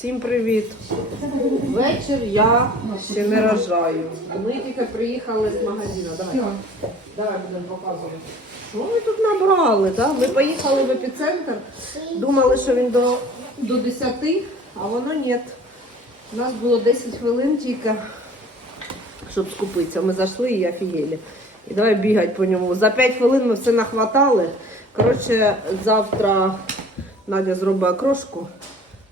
Всім привіт! Вечір я ще не рожаю. Ми тільки приїхали з магазину. Давай, давай будемо показувати. Що ми тут набрали? Да? Ми поїхали в епіцентр, думали, що він до, до 10, а воно ні. У нас було 10 хвилин тільки, щоб скупитися. Ми зайшли і офігели. І давай бігати по ньому. За 5 хвилин ми все нахватали. Коротше, завтра Надя зробить окрошку,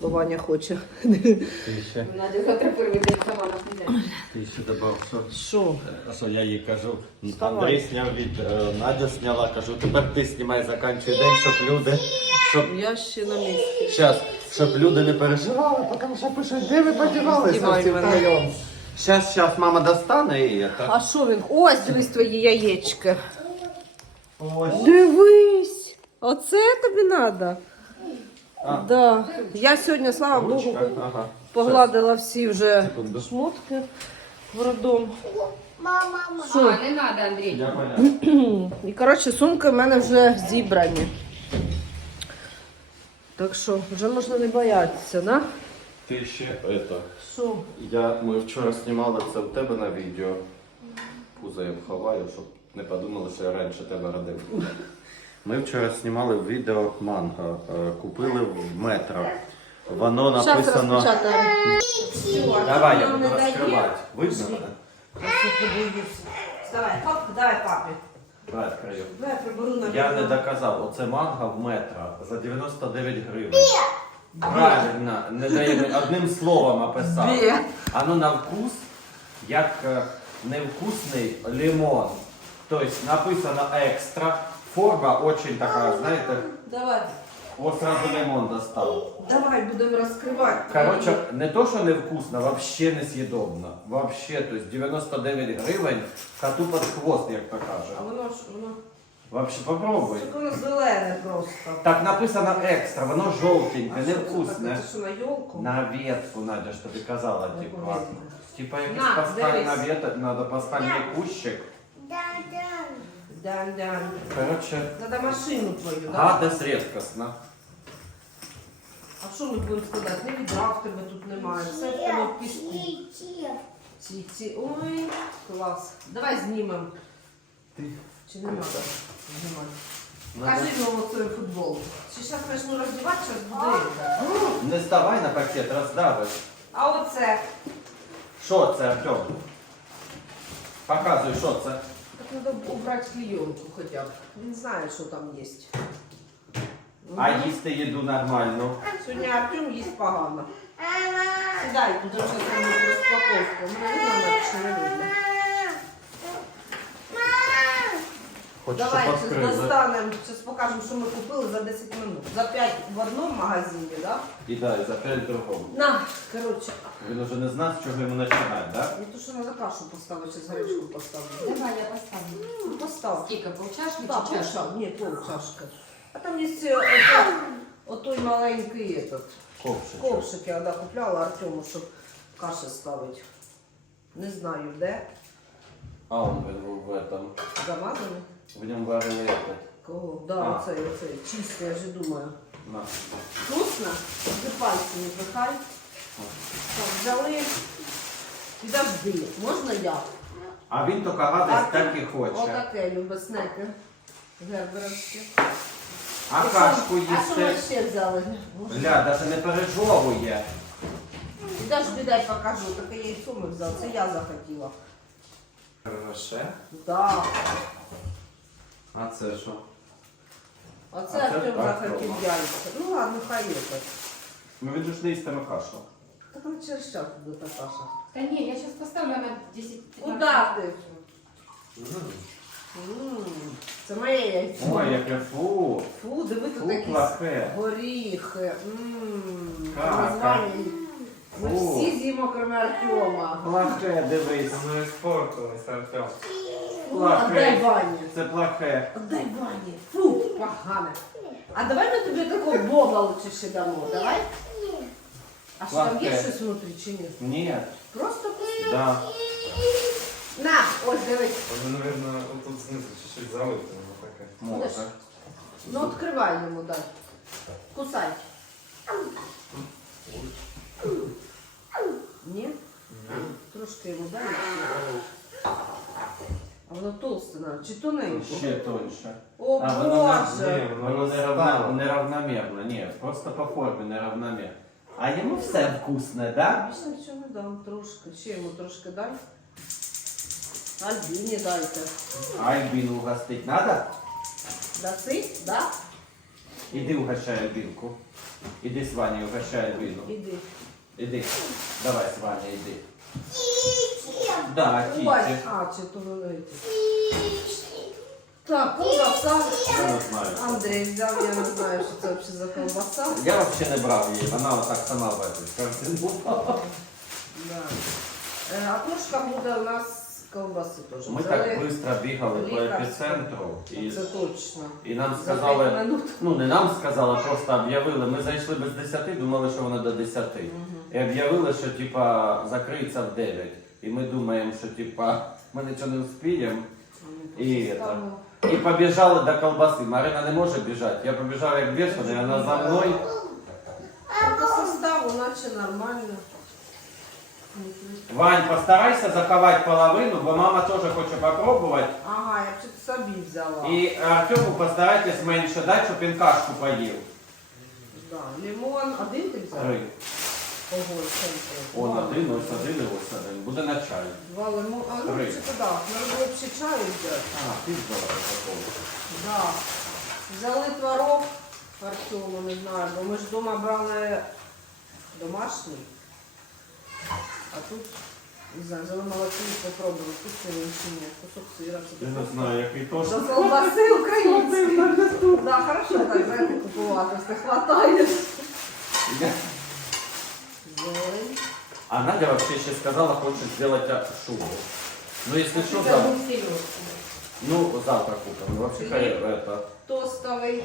бо Ваня хоче. Ти ще, Надя завтра первый день сама нас не ти ще добав, що, Що? що я їй кажу. Вставай. Андрій зняв від е, Надя зняла, кажу, тепер ти знімай, заканчуй день, щоб люди, щоб Я ще на місці. щас, щоб люди не переживали, тому що пишуть, де ви подівалися Знімай всі мене. втроєм. Щас, щас мама достане і це. А що він? Ось дивись твої яєчка. Ось. Дивись! Оце тобі треба. А. Да. Я сьогодні, слава Богу, ага. погладила всі вже Секунду. шмотки в роддом. А, не надо, Андрій. Я понял. І коротше, сумки в мене вже зібрані. Так що вже можна не боятися, да? Ти ще это. Що? Я, ми вчора знімали це в тебе на відео. Пузо я ховаю, щоб не подумали, що я раніше тебе родив. Ми вчора знімали відео манго. е, Купили в метро. Воно написано. Давай я буду розкривати. Видно? Давай, пап, давай папі. Давай відкрию. Давай приберу на Я не доказав, оце манго в метро за 99 гривень. Правильно, не дає мені- одним словом описав. Оно на вкус, як е, невкусний лимон. Тобто написано екстра. Форма очень така, знаєте, Давай. ось сразу лимон достав. Давай будемо розкривати. Коротше, не то, що невкусно, вообще не з'їдобно. Вообще, то есть 99 гривень, коту під хвост, як то А каже. воно ж воно. Вообще попробуй. Так воно зелене просто. Так написано екстра, воно жовтеньке, А що це невкусне. таке? Це що на йолку? На ветку, Надя, що тобі казала, На типа. ветку. Типа якийсь На, пасхальний дивись. веток, надо пасхальний кущик. Дан, дан. Короче, Надо машину твою, да? гадость рідкісна. А що ми будемо складати? Не відра в тебе тут немає. Все в тебе в піску. Ці, ці. Ой, клас. Давай знімемо. Чи не треба знімати? Покажи йому свою футболку. Чи зараз почну роздівати, зараз буде. Не ставай на пакет, роздавиш. А оце. Що це, Артем? Показуй, що це. Так убрать клеенку хотя бы. Не знаю, что там есть. А їсти їду нормально. Сьогодні Артем їсть погано. Сідай, тут вже там розпаковка. Мене видно, чи не видно. Хоч Давай щоб достанемо, зараз покажемо, що ми купили за 10 минут. За 5 в одному магазині, так? да? І дай, за п'ять в другому. На, коротше, Він уже не знав, з чого йому починати, да? не то, що треба кашу поставити, чи гречку поставити. Давай, я поставлю. Ну, Постав. Скільки, полчашки Да, чи чашки? полчашка. Ні, полчашка. А там є ці, ото, отой маленький этот, Ковшик. ковшик я да, купляла Артему, щоб каші ставити. Не знаю, де. А он він був в этом. Замазаний. Ньому варили. Кого? Да, А. оцей, оцей. Чистий, я же думаю. На. Вкусно? Ти пальці не пихай. Так, взяли. Підожди, можна я? А він тільки гадость так і хоче. Отаке любить снеки. Герберовські. А кашку А що ми їсти. ще взяли? Бля, навіть не пережовує. Підожди, дай покажу. Таке яйцо ми взяли. Це я захотіла. Хороше. Да. А це що? А А це Артем так, Рома. яйця. Ну ладно, хай є так. Ну він же ж не їстиме кашу. Так ну через час буде та каша. Та ні, я зараз поставлю на 10 Куда ти? М, Це моє яйцо. Ой, яке фу. Фу, диви тут Фу, якісь плохе. горіхи. Ммм. Кака. Ми Фу. всі з'їмо, крім Артема. Плохе, дивись. Ну испортилось, Артем. Отдай Плахе. Ваня. Це плахе. Отдай Ваня. Фу, погане. А давай ми тобі такого Бога лучше ще дамо. Давай. А що там є Плахе. щось внутрі чи ні? Ні. Просто Да. на, ось дивись. Вони, наверное, тут знизу чуть-чуть залито, воно таке. Може. Ну відкривай йому, дай. Кусай. Ні? Трошки йому дай. А воно толсте, на, чи тоненьке? Ще тоньше. О А, воно Боже! Воно неравно, неравномірно, ні, просто по формі неравномірно. А йому все вкусне, да? Більше нічого не дам, трошки. Ще йому трошки дай. Альбіні дайте. Альбіну угостить надо? Даси? Да? Іди угощай Альбінку. Іди з Ванею угощай Альбіну. Іди. Іди. Давай з Ваня, іди. Да, Ой, а, чи то велике. Так, колбаса. Я не знаю. Андрій взяв, я не знаю, що це взагалі за колбаса. Я взагалі не брав її, вона отак сама картинку. Да. Е, А трошка буде у нас колбаси теж. Ми Взяли так швидко бігали по лікарство. епіцентру і, Це точно. і нам За п'ять сказали, минут. ну не нам сказали, просто об'явили. Ми зайшли без 10, думали, що воно до 10. І об'явили, що типа закриється в 9. І ми думаємо, що типа ми нічого не вспіємо. І это. І побіжали до колбаси. Марина не може біжати. Я побіжав як бешений, вона за мною. По составу наче нормально. Вань, постарайся заховати половину, бо мама теж хоче попробувати. Ага, я б собі взяла. І Артему постарайтесь менше дати, щоб він кашку поїв. Да. Лимон. Один ти взяв? Три. Ого, це Он Два. один, ось один і ось один. Буде на чай. Два лимон. А ну Три. це туди. Надо було б ще чаю взяти. А, ти взяла такого. Да. Взяли творог Артему, не знаю, бо ми ж вдома брали домашній. А тут, не знаю, взяли молоко попробували. Тут це чи ні, кусок сира. Я не знаю, який тост. До колбаси української. Да, хорошо так, знаєте, купувати, все хватає. А Надя вообще ще сказала, хоче сделать а, шубу. Ну, если что, Это завтра. был селёдка. Ну, завтра купим. Вообще, Хлеб. хай- это. Тостовий.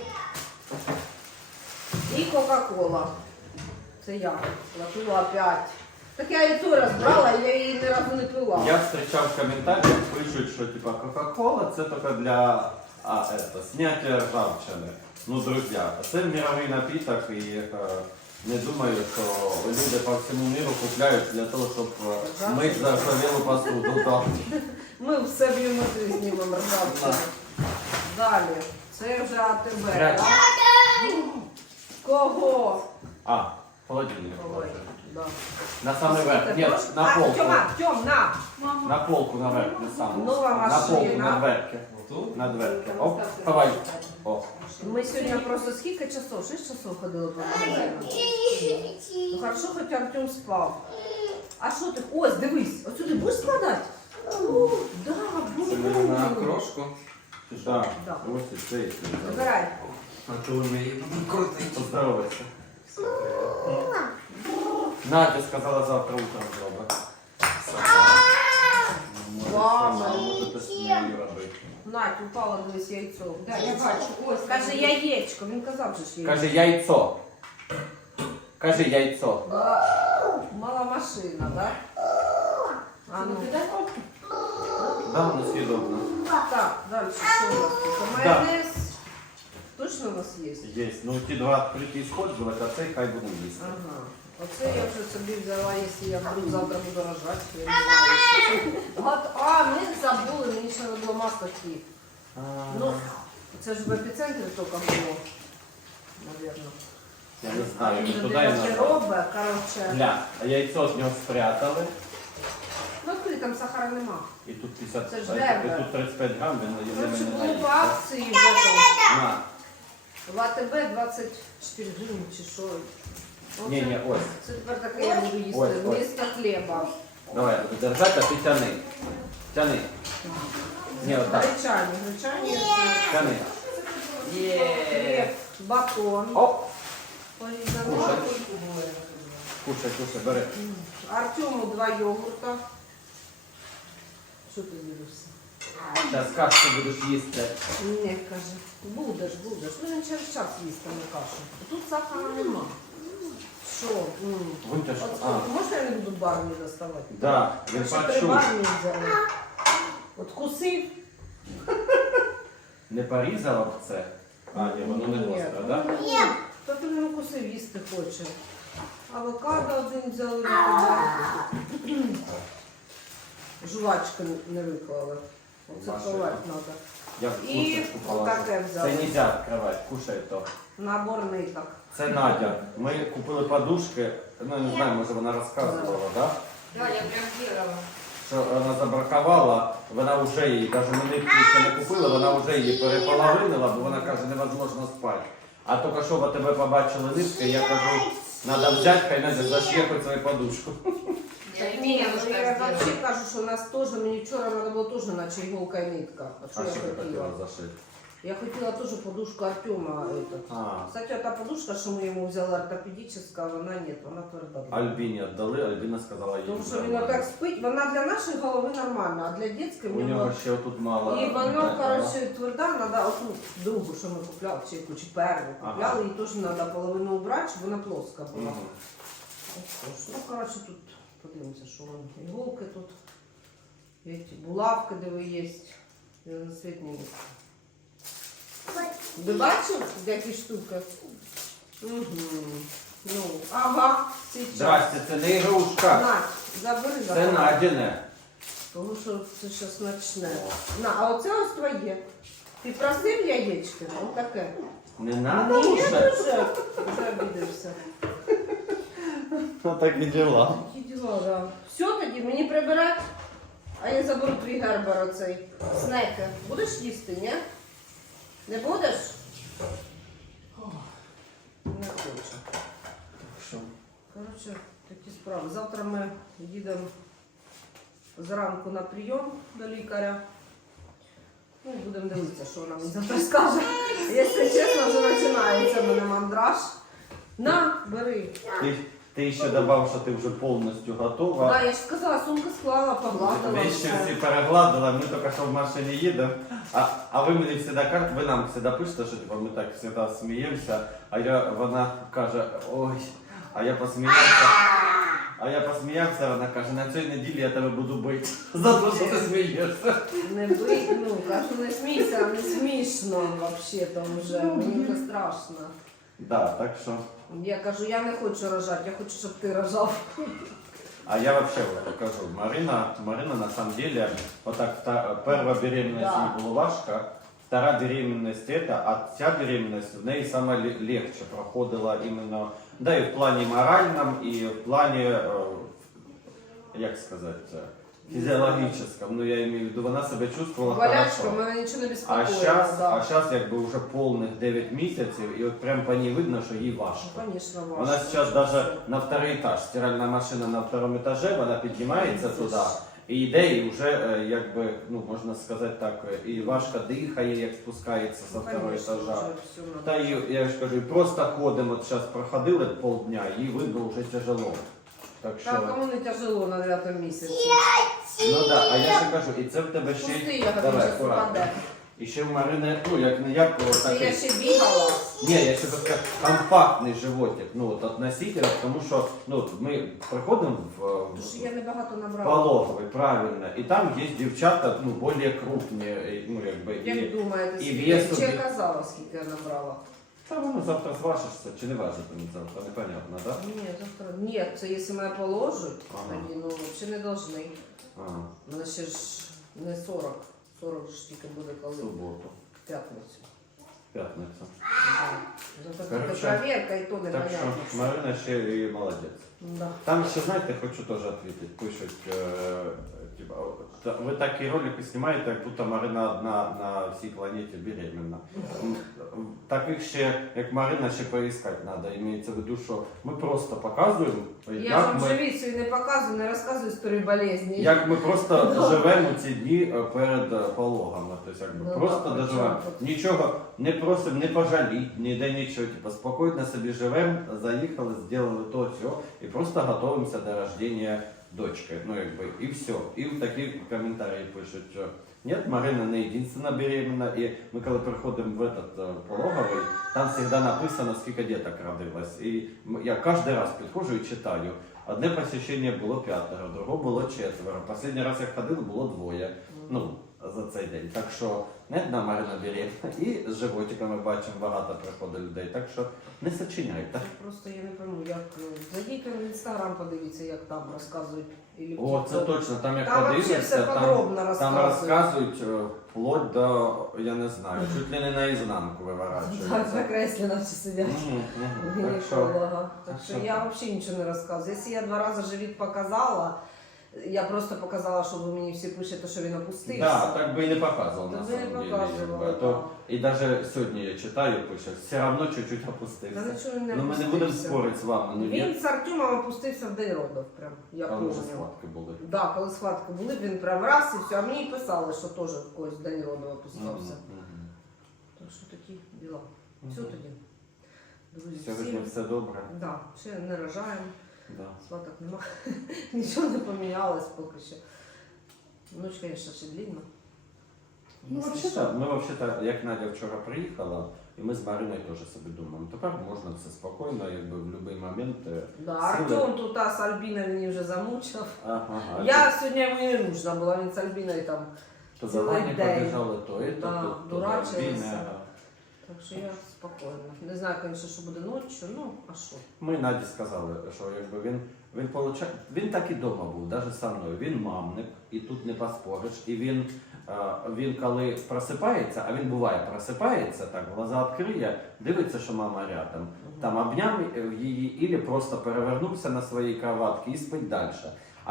І Кока-Кола. Це я платила опять. Так я її той раз брала, я її ні разу не пила. Я встречал в комментариях, пишуть, що типа Кока-Кола це тільки для а, это, снятия ржавчини. Ну, друзі, це мировий напиток і е, не думаю, що люди по всьому миру купляють для того, щоб е, мити заржавілу посуду. Так. Ми все біометри знімемо ржавчину. Далі. Це вже АТБ. Так? Кого? А, холодильник. Ой, да. На самий верх. Ні, на полку. Тьома, Тьом, на! На полку наверх, не сам. Нова На машина. полку, на дверки. Отут? На дверки. Оп, ховай. О. Ми сьогодні просто скільки часов? Шість часов ходили по. Ну хорошо, хоч Артем спав. А що ти? Ось, дивись, отсюди будеш складати? О, да, Це мені на буду. окрошку. Так, Да. ось і це. і це. Забирай. А то ви мені крутить. Поздоровайся. Надя сказала завтра утром зробить. Мама. Можете з нею робити. Надь, упало дивись яйцо. Да, я бачу. Ось, Каже, яєчко, він казав, що ж яєчко. Каже яйцо. Каже яйцо. Мала, мала машина, да? А ну. Ну, ты дай Да, воно съедобно. Так, далі що у нас тут? Да. Майонез. Точно у нас є? Є. Ну ті два відкриті сходжувати, а цей хай буде їсти. Ага. Оце я вже собі взяла, якщо я буду завтра буду рожати. Я не знаю. От, а, ми забули, мені ще було масло хліб. Ну, це ж в епіцентрі тільки було, навірно. Я не знаю, Він він туди і назад. робить, коротше. Гля, а яйцо з нього спрятали. Ну, коли там сахара нема. І тут 50, Це ж і дебе. тут 35 грам, він він Коротше, не було по наїсть. акції в этом. На. В АТБ 24 гривні чи що. Ні, ні, ось. Це тепер таке я буду їсти Ось, ось. вмісто хліба. Давай, буду держати, а ти тяни. Тяни. Ні, отак. Гречані, гречані. Тяни. Хліб, батон. Оп. Порізано. Кушай. Кушай, кушай, бери. Артему два йогурта. Що ти дивишся? Зараз кашку будеш їсти. Ні, каже. Будеш, будеш. Ну він через час їсти на кашу. Тут сахара нема. Що? М. Вон те, що. От, А, можна я не буду барні доставати? да, він Ще три почув. барні взяли. От кусив. Не порізала б це? А, ні, воно не Ні. гостре, да? Ні. Та ти не кусив їсти хоче. Авокадо один взяли на не виклали. Ховати треба. Я І курточку отаке взяла. Це нельзя відкривати, кушай то. Набор ниток. Це Надя. Ми купили подушки, ну не знаю, може вона розказувала, да? Да, я прям делала. що вона забракувала, вона вже її, каже, ми нитки ще не купили, вона вже її переполовинила, бо вона каже, невозможно спати. А тільки що в тебе побачили нитки, я кажу, треба взяти, хай Надя зашє хоч свою подушку. Я Ні, Ні, ну, я взагалі кажу, що у нас теж, мені вчора треба було теж наче іголка і нитка. А що А я ти хотіла? хотіла зашити? Я хотіла теж подушку Артема. Этот. А, Кстати, та подушка, що ми йому взяли ортопедична, вона нет, вона тверда. Альбіні віддали, Альбіна сказала їй. Тому що він нормально. отак спить, вона для нашої голови нормальна, а для дитячої У в нього нього... ще тут мало. І воно, Так, коротше, тверда, треба оту другу, що ми купляли, чи яку, чи перву Ага. купляли, її теж треба половину убрати, щоб вона плоска була. Мгм. Ну, коротше, тут подивимося, що воно. Іголки тут, эти булавки, де ви є. Я на світ не місце. Ви бачив, які штуки? Угу. Ну, ага, сейчас. Здрасте, це не ігрушка. Надь, забери Це забери. Надіне. Тому що це щось начне. На, а оце ось твоє. Ти просив яєчки? Ось таке. Не надо вже, вже. вже обідався. Ну так і діла. Да. Все тоді, мені прибирати. А я заберу твій гербер оцей. Снеки. Будеш їсти, ні? Не будеш? Не хочу. Що? Коротше, такі справи. Завтра ми їдемо зранку на прийом до лікаря. Ну, будемо дивитися, що вона мені завтра скаже. Якщо чесно, вже починається мене мандраж. На, бери. Ти, ще додав, що ти вже повністю готова. Да, я ж сказала, сумку склала, погладила. Вещи все. всі перегладила, ми тільки що в машині їдемо. А, а ви мені завжди кажете, ви нам завжди пишете, що типу, ми так завжди сміємося, а я, вона каже, ой, а я посміявся. А я посміявся, вона каже, на цій неділі я тебе буду бити. За те, що ти смієшся. Не бий, ну, кажу, не смійся, не смішно взагалі там вже. Мені вже страшно. Да, так що. Я кажу, я не хочу рожати, я хочу, щоб ти рожав. А я вообще вот покажу. Марина, Марина на самом деле, вот так, та, первая беременность Да. ей была важко, вторая беременность это, а ця беременность в неї саме ле- легче проходила іменно, да, і в плані моральном, і в плані, е, як сказати, е, фізіологічному. Ну, я имею в виду, вона себе чувствувала Болячка, хорошо. мене нічого не А безпокоїть. зараз, да. а щас якби вже повних 9 місяців, і от прям по ній видно, що їй важко. Ну, конечно, важко. Вона сейчас даже на второй этаж, стиральная машина на втором этаже, вона піднімається туди і йде, і вже е, якби, ну можна сказати так, е, і важко дихає, як спускається Ну, со второго конечно, етажа. вже всё надо. Та і я ж кажу, і просто ходимо, от зараз проходили полдня, їй видно вже тяжело. Так що, Так, кому не тяжело на дев'ятому місяці. ну да, а я ще кажу, і це в тебе ще Пусти, й я давай, хочу акуратно. впаде. І ще в Марини, ну як не як о, Це я ще бігала. Ні, я ще так скажу, компактний животик, ну от относительно, тому що ну, ми приходимо в, Тому в що я небагато набрала. пологовий, правильно, і там є дівчата, ну, більш крупні, і, ну, якби, Як і, думаєте, і скільки? я казала, скільки я набрала? Та воно завтра зважишся, чи не важитиме завтра, непонятно, так? Да? Ні, завтра. Ні, це якщо мене положать, Ага. тоді, ну, взагалі не должны. А, Мене ще ж не 40. 40 ж тільки буде в коли. суботу, В п'ятницю. п'ятниця. Зато Короче, тільки проверка і то не Так що. Марина ще і молодець. Да. Там ще, знаєте, хочу теж відповідати. Пишуть, е, та- ви такі ролики знімаєте, як будто Марина одна на всій планеті беременна. М, Таких ще, як Марина, ще поіскати треба. Імеється в виду, що ми просто показуємо, Я ж як вам ми, живі свої не показую, не розказую історію болезні. як ми просто живемо ці дні е, перед е, пологами. Тобто, якби Ну, просто так, доживемо. тут? Нічого не просимо, не пожаліть, ніде нічого. Типу, спокійно собі живемо, заїхали, зробили то, все, і просто готуємося до рождения дочки. Ну, якби, і все. І такі коментарі пишуть, що нет, Марина не единственна беременна. І ми коли приходимо в этот е, пологовий, там завжди написано, скільки діток родилось. І я кожен раз підходжу і читаю. Одне посещення було п'ятеро, друге було четверо. Останній раз як ходили, було двоє. Ну, за цей день. Так що не одна Марина беременна. І з животиками бачимо багато приходить людей. Так що не сочиняйте. Просто я не пойму, як е, зайдіть в інстаграм, подивіться, як там розказують. Ілі О, це точно. Там як Там вообще подивишся, все там, подробно там розказують. розказують е, вплоть до, я не знаю, чуть ли не наізнанку Так, виворачуються. на креслі наче сидять. Мгм, мгм. Так що Гінеколога. Так так що що- я взагалі нічого не розказую. Якщо я два рази живіт показала, я просто показала, що ви мені всі пишете, що він опустився. Да, так би і не показував Так на би не самом деле. якби. То, да. і навіть сьогодні я читаю, пише, все одно чуть-чуть Та опустився. нічого він не Ну ми не опустився. будемо спорити з вами. Ну, Він з Артемом опустився в день родів, прям. Я там вже помню. схватки були. Да, коли схватки були, він прям раз і все. А мені писали, що теж в когось в день роду опускався. Мгм, мгм. Так що такі діла. Мгм. Все тоді. Друзі, Сьогодні всім. все добре. Да, ще не рожаємо, Да. сваток нема. Нічого не помінялось поки що. Ніч, звісно, ще длинна. Ну, так, ми так, як Надя вчора приїхала, і ми з Мариною теж собі думаємо, тепер можна все спокійно, якби в будь-який момент. е, Да, Артем тут а, з Альбіною мені вже замучив. Ага, Я сьогодні йому не нужна була, він з Альбіною там. то за Вані побіжали, то і то, Да, то, то, то дурачилися. Альбіни, ага. Так що я спокійна. Не знаю, звісно, що буде ночі, ну, а що? Ми Наді сказали, що якби він, він получа... він так і вдома був, навіть со мною. Він мамник, і тут не поспориш. І він, е, він коли просипається, а він буває, просипається, так, глаза відкриє, дивиться, що мама рядом. Там обняв її, і просто перевернувся на своїй кроватці і спить далі.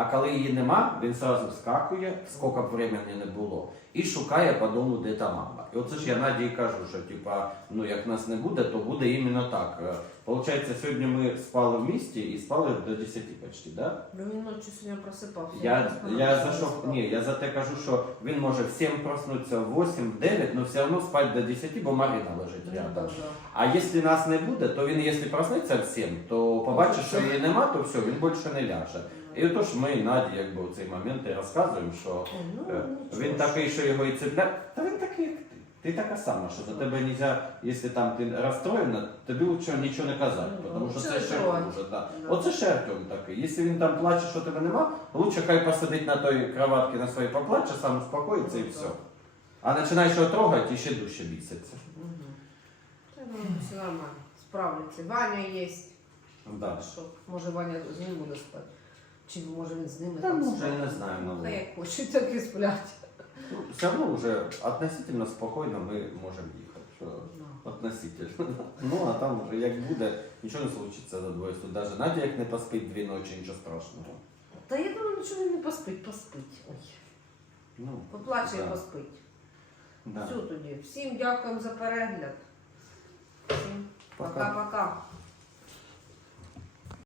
А коли її нема, він одразу вскакує, скільки б времени не було, і шукає по дому, де та мама. І оце ж я Наді і кажу, що типа, ну як нас не буде, то буде іменно так. Е, Получається, сьогодні ми спали в місті і спали до 10 почти, да? Ну він ночі сьогодні просипався. Я, просто я за що, ні, я за те кажу, що він може в 7 проснутися, в 8, в 9, але все одно спать до 10, бо Марина лежить Ну, рядом. да. А якщо нас не буде, то він, якщо проснеться в 7, то побачить, що її нема, то все, він більше не ляже. І отож ми Наді якби у цей момент і розказуємо, що ну, е, він такий, що його і цепляє. Та він такий, як ти. Ти така сама, що за тебе нельзя, якщо там ти розстроєна, тобі лучше нічого не казати, Ну, тому що це ще хуже. Да. Оце ще Артем такий. Якщо він там плаче, що тебе нема, лучше хай посидить на той кроватці на своїй поплаче, сам успокоїться і Ну, все. А починаєш його трогати і ще дужче біситься. Мгм. Та, ну, все нормально. Справляться. Ваня є. Да. Що? Може Ваня з ним буде спати? Чи може він з ними Та там може, не знаю, ну. Та як хочуть, так і сплять. Ну, все равно уже относительно спокойно мы можем їхати. Що Ну. относительно. Ну а там вже як буде, нічого не случиться за двоє суток. Навіть Надя як не поспить дві ночі, нічого страшного. Та я думаю, нічого він не поспить, поспить. Ой. Ну, Поплаче да. і поспить. Да. Все тоді. Всім дякуємо за перегляд. Всім Пока. пока-пока.